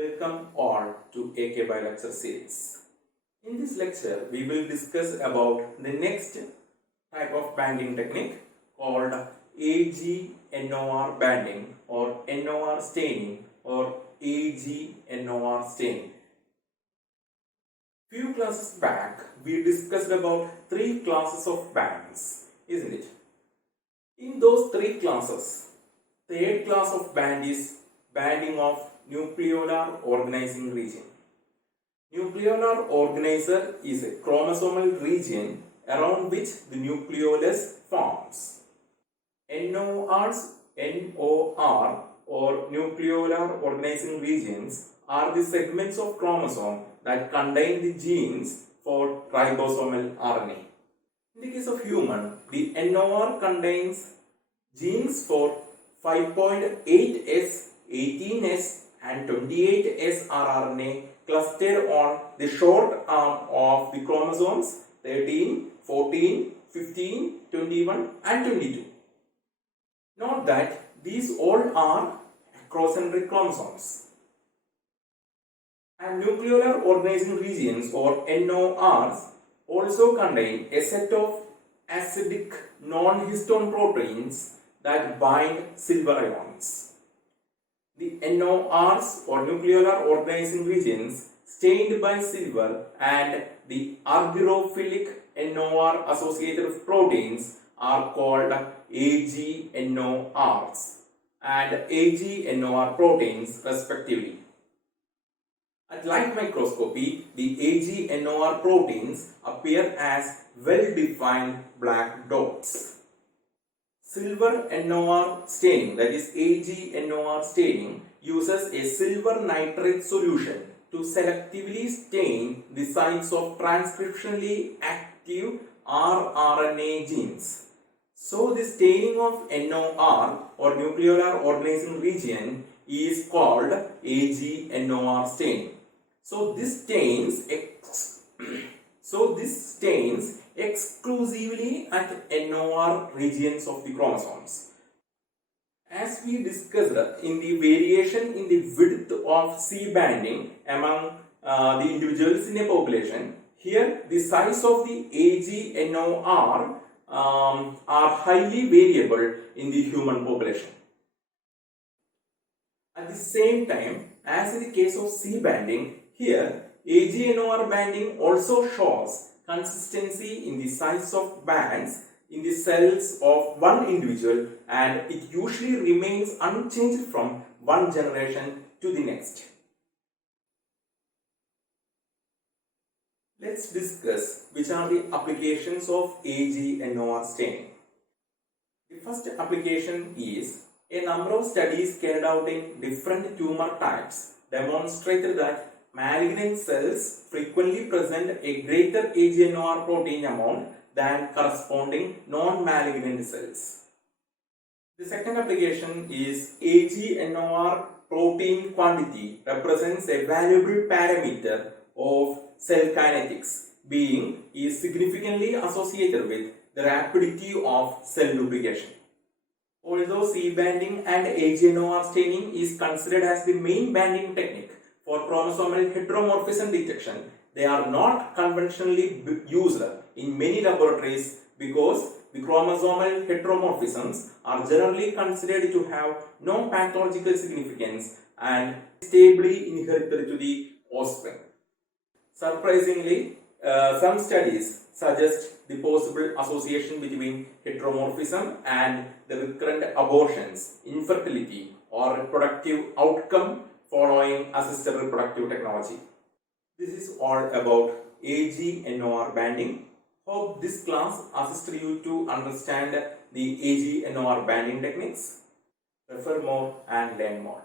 Welcome all to AK Bio Lecture Series. In this lecture, we will discuss about the next type of banding technique called AG-NOR banding or NOR staining or AG-NOR staining. Few classes back, we discussed about three classes of bands, isn't it? In those three classes, third class of band is banding of nucleolar organizing region. Nucleolar organizer is a chromosomal region around which the nucleolus forms. NOR or nucleolar organizing regions are the segments of chromosome that contain the genes for ribosomal RNA. In the case of human, the NOR contains genes for 5.8S, 18S and 28S rRNA clustered on the short arm of the chromosomes 13, 14, 15, 21 and 22. Note that these all are acrocentric chromosomes. And nucleolar organizing regions or NORs also contain a set of acidic non-histone proteins that bind silver ions. The NORs or nucleolar organizing regions stained by silver and the argyrophilic NOR associated proteins are called AG-NORs and AG-NOR proteins respectively. At light microscopy, the AG-NOR proteins appear as well-defined black dots. Silver NOR staining, that is AG-NOR staining, uses a silver nitrate solution to selectively stain the sites of transcriptionally active rRNA genes. So, the staining of NOR or nucleolar organizing region is called AG-NOR staining. So, this stains exclusively at NOR regions of the chromosomes. As we discussed in the variation in the width of C banding among the individuals in a population, here the size of the AG-NOR are highly variable in the human population. At the same time, as in the case of C banding, here AG-NOR banding also shows consistency in the size of bands in the cells of one individual, and it usually remains unchanged from one generation to the next. Let's discuss which are the applications of AG-NOR staining. The first application is a number of studies carried out in different tumor types demonstrated that malignant cells frequently present a greater AG-NOR protein amount than corresponding non-malignant cells. The second application is AG-NOR protein quantity represents a valuable parameter of cell kinetics, being is significantly associated with the rapidity of cell duplication. Although C banding and AG-NOR staining is considered as the main banding technique for chromosomal heteromorphism detection, they are not conventionally used in many laboratories because the chromosomal heteromorphisms are generally considered to have no pathological significance and stably inherited to the offspring. Surprisingly, some studies suggest the possible association between heteromorphism and the recurrent abortions, infertility, or reproductive outcome following assisted reproductive technology. This is all about AG-NOR banding. Hope this class assisted you to understand the AG-NOR banding techniques. Refer more and learn more.